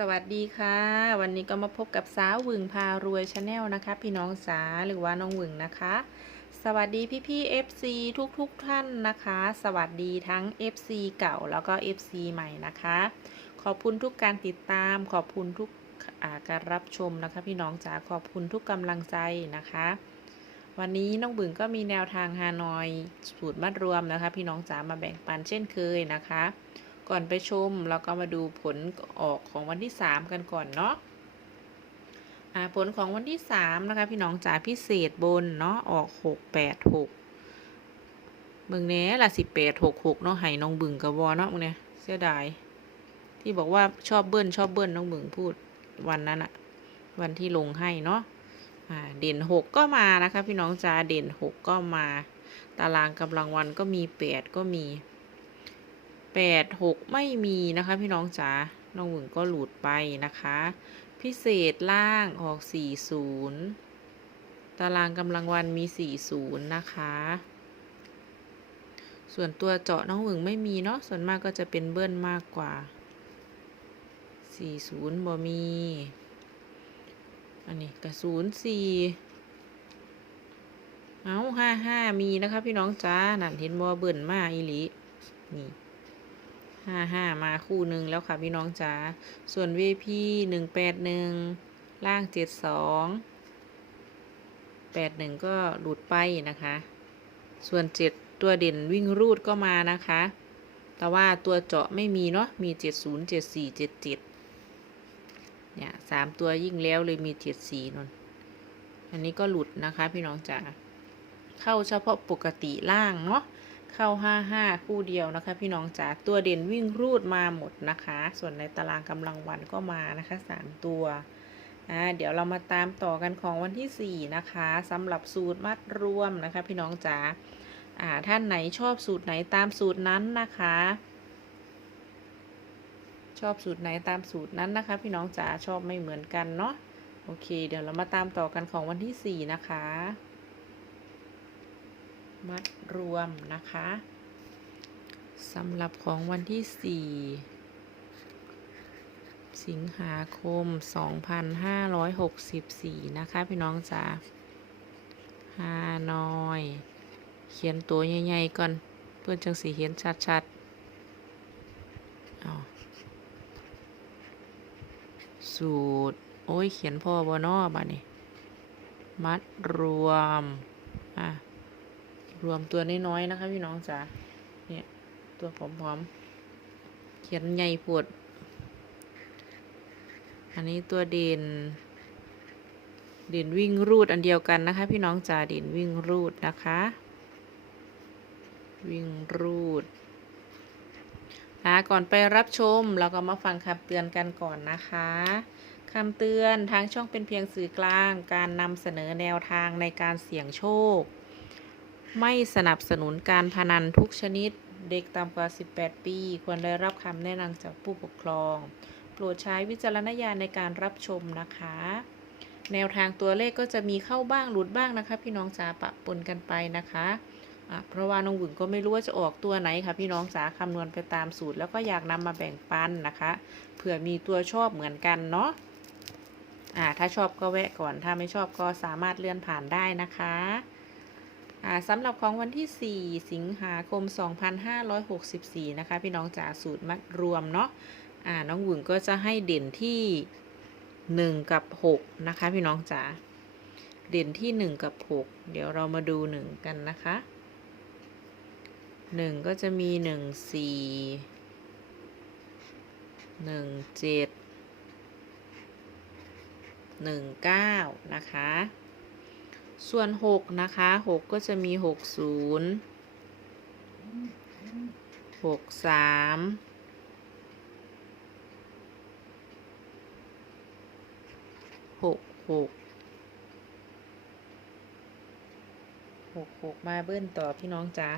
สวัสดีค่ะ วันนี้ก็มาพบกับสาววึงพารวยชาแนลนะคะ พี่น้องสาหรือว่าน้องวึงนะคะ สวัสดีพี่พี่ๆ FC ทุกทุกๆท่านนะคะ สวัสดีทั้ง FC เก่าแล้วก็ FC ใหม่นะคะ ขอบคุณทุกการติดตาม ขอบคุณทุกาการรับชมนะคะ พี่น้องจ๋าขอบคุณทุกกำลังใจนะคะ วันนี้น้องบึงก็มีแนวทางฮานอยสูตรมัดรวมนะคะ พี่น้องจ๋ามาแบ่งปันเช่นเคยนะคะ ก่อนไปชมเราก็มาดูผลออกของวันที่ 3 กันก่อนเนาะผลของวันที่ 3 นะคะ พี่น้องจ๋าพิเศษบนเนาะออก 6 8 6มึงเนี้ยละ18 6 6เนาะให้น้องบึงกับวอเนาะมึงเนี้ยเสียดาย ที่บอกว่าชอบเบิ้ลชอบเบิ้ลน้องบึงพูดวันนั้นอะวันที่ลงให้เนาะอ่าเด่น6ก็มานะคะ พี่น้องจ๋าเด่น6ก็มา ตารางกำลังวันก็มี8ก็มี แปดหกไม่มีนะคะ พี่น้องจ๋าน้องหวึงก็หลุดไปนะคะ พิเศษล่างออกสี่ศูนย์ตารางกำลังวันมีสี่ศูนย์นะคะ ส่วนตัวเจาะน้องหวึงไม่มีเนาะ ส่วนมากก็จะเป็นเบิ้ลมากกว่าสี่ศูนย์บ่มี อันนี้กระศูนย์สี่เอาห้าห้ามีนะคะพี่น้องจ้านั่นเห็นบ่เบิ้ลมาอีหลีนี่ ห้าห้ามาคู่หนึ่งแล้วค่ะพี่น้องจ๋า ส่วน VP หนึ่งแปดหนึ่งล่างเจ็ดสองแปดหนึ่งก็หลุดไปนะคะ ส่วนเจ็ดตัวเด่นวิ่งรูดก็มานะคะ แต่ว่าตัวเจาะไม่มีเนาะ มีเจ็ดศูนย์เจ็ดสี่เจ็ดเจ็ดเนี่ยสามตัวยิ่งแล้วเลยมีเจ็ดสี่นนอันนี้ก็หลุดนะคะพี่น้องจ๋า เข้าเฉพาะปกติล่างเนาะ เข้า 55 คู่เดียวนะคะ พี่น้องจ๋าตัวเด่นวิ่งรูดมาหมดนะคะ ส่วนในตารางกำลังวันก็มานะคะ 3 ตัวอ่าเดี๋ยวเรามาตามต่อกันของวันที่ 4 นะคะสำหรับสูตรมัดรวมนะคะ พี่น้องจ๋าอ่าท่านไหนชอบสูตรไหนตามสูตรนั้นนะคะ ชอบสูตรไหนตามสูตรนั้นนะคะ พี่น้องจ๋าชอบไม่เหมือนกันเนาะโอเค เดี๋ยวเรามาตามต่อกันของวันที่ 4 นะคะ มัดรวมนะคะสำหรับของวันที่ 4 สิงหาคม 2564 นะคะ พี่น้องจ๋าฮานอย เขียนตัวใหญ่ๆก่อน เพื่อนจังสีเห็นชัดๆสูตร โอ้ย เขียนพ่อบอนอบ้านี่มัดรวม อะ รวมตัวน้อยๆนะคะ พี่น้องจ๋าเนี่ยตัวผอมๆ เขียนใหญ่ปวด อันนี้ตัวเด่น เด่นวิ่งรูดอันเดียวกันนะคะ พี่น้องจ๋าเด่นวิ่งรูดนะคะ วิ่งรูดอ่าก่อนไปรับชมเราก็มาฟังคำเตือนกันก่อนนะคะคำเตือนทางช่องเป็นเพียงสื่อกลาง การนำเสนอแนวทางในการเสี่ยงโชค ไม่สนับสนุนการพนันทุกชนิด เด็กต่ำกว่า 18 ปี ควรได้รับคำแนะนำจากผู้ปกครอง โปรดใช้วิจารณญาณในการรับชมนะคะ แนวทางตัวเลขก็จะมีเข้าบ้างหลุดบ้างนะคะ พี่น้องจ๋าปะปนกันไปนะคะะเพราะว่าน้องหวึงก็ไม่รู้ว่าจะออกตัวไหนค่ะ พี่น้องจ๋าคำนวณไปตามสูตร แล้วก็อยากนำมาแบ่งปันนะคะเผื่อมีตัวชอบเหมือนกันเนาะอ่าถ้าชอบก็แวะก่อนถ้าไม่ชอบก็สามารถเลื่อนผ่านได้นะคะ สำหรับของวันที่ 4 สิงหาคม 2564 นะคะ พี่น้องจ๋าสูตรมัดรวมเนาะอ่าน้องหวึงก็จะให้เด่นที่ 1 กับ 6 นะคะ พี่น้องจ๋าเด่นที่ 1 กับ 6 เดี๋ยวเรามาดู 1 กันนะคะ 1 ก็จะมี 1 4 1 7 1 9 นะคะ ส่วน 6 นะคะ 6 ก็จะมี 6 0 6 3 6 6 6 6 มาเบิ้ลต่อพี่น้องจ๋า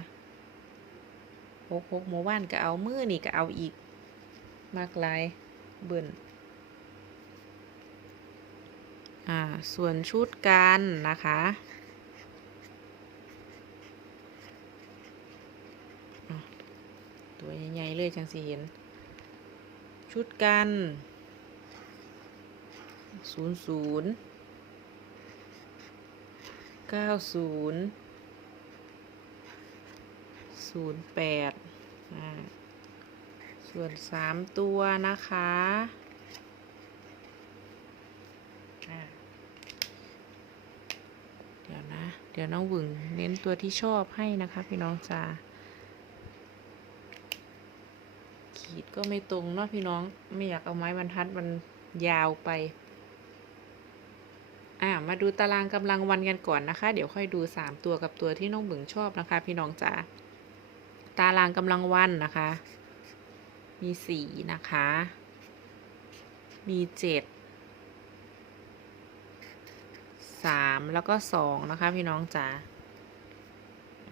6 6หมู่บ้านก็เอามือนี่ก็เอาอีก มากลายเบิ้ล อ่าส่วนชุดกันนะคะ ตัวใหญ่ๆเลยจังสิเห็น ชุดกันศูนย์ศูนย์เก้าศูนย์ศูนย์แปดส่วนสามตัวนะคะอ่า เดี๋ยวน้องหวึงเน้นตัวที่ชอบให้นะคะพี่น้องจ้าขีดก็ไม่ตรงเนาะพี่น้องไม่อยากเอาไม้บรรทัดมันยาวไป อ่ามาดูตารางกำลังวันกันก่อนนะคะ เดี๋ยวค่อยดูสามตัวกับตัวที่น้องบึงชอบนะคะ พี่น้องจ๋าตารางกำลังวันนะคะ มีสี่นะคะ มีเจ็ด สามแล้วก็สองนะคะ พี่น้องจ๋า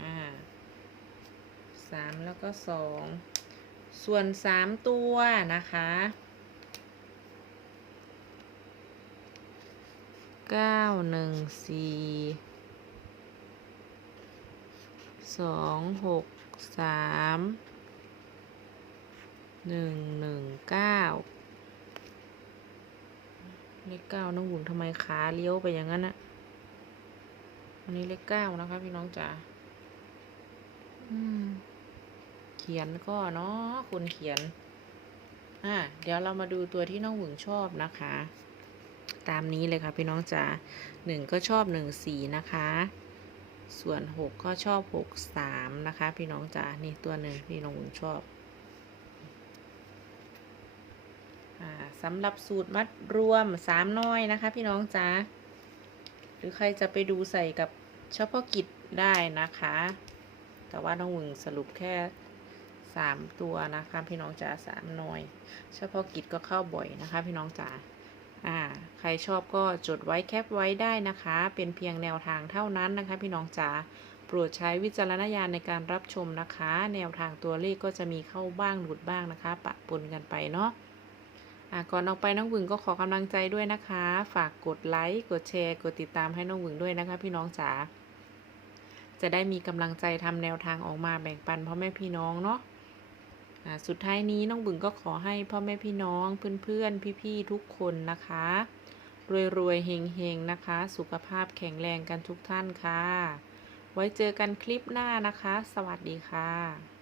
อ่าสามแล้วก็สองส่วนสามตัวนะคะเก้าหนึ่งสี่สองหกสามหนึ่งหนึ่งเก้า เลขเก้าน้องบุ๋มทำไมขาเลี้ยวไปอย่างนั้นอะอันนี้เลขเก้านะคะพี่น้องจ๋าเขียนก็เนาะคนเขียน อ่า เดี๋ยวเรามาดูตัวที่น้องหวึงชอบนะคะ ตามนี้เลยค่ะพี่น้องจ๋าหนึ่งก็ชอบหนึ่งสี่นะคะ ส่วนหกก็ชอบหกสามนะคะ พี่น้องจ๋านี่ตัวหนึ่งที่น้องหวึงชอบ อ่า สำหรับสูตรมัดรวมสามน้อยนะคะ พี่น้องจ๋าหรือใครจะไปดูใส่กับเฉพาะกิจได้นะคะ แต่ว่าน้องหวึงสรุปแค่สามตัวนะคะ พี่น้องจ๋าสามน่อย เฉพาะกิจก็เข้าบ่อยนะคะ พี่น้องจ๋าอ่า ใครชอบก็จดไว้แคปไว้ได้นะคะ เป็นเพียงแนวทางเท่านั้นนะคะ พี่น้องจ๋าโปรดใช้วิจารณญาณในการรับชมนะคะ แนวทางตัวเลขก็จะมีเข้าบ้างหลุดบ้างนะคะ ปะปนกันไปเนาะ ก่อนออกไปน้องหวึงก็ขอกำลังใจด้วยนะคะ ฝากกดไลค์กดแชร์ กดติดตามให้น้องหวึงด้วยนะคะ พี่น้องจ๋าจะได้มีกำลังใจทำแนวทางออกมาแบ่งปันพ่อแม่พี่น้องเนาะสุดท้ายนี้น้องบึงก็ขอให้พ่อแม่พี่น้องเพื่อนๆ พี่ๆ ทุกคนนะคะ รวยๆเฮงๆ นะคะ สุขภาพแข็งแรงกันทุกท่านค่ะ ไว้เจอกันคลิปหน้านะคะ สวัสดีค่ะ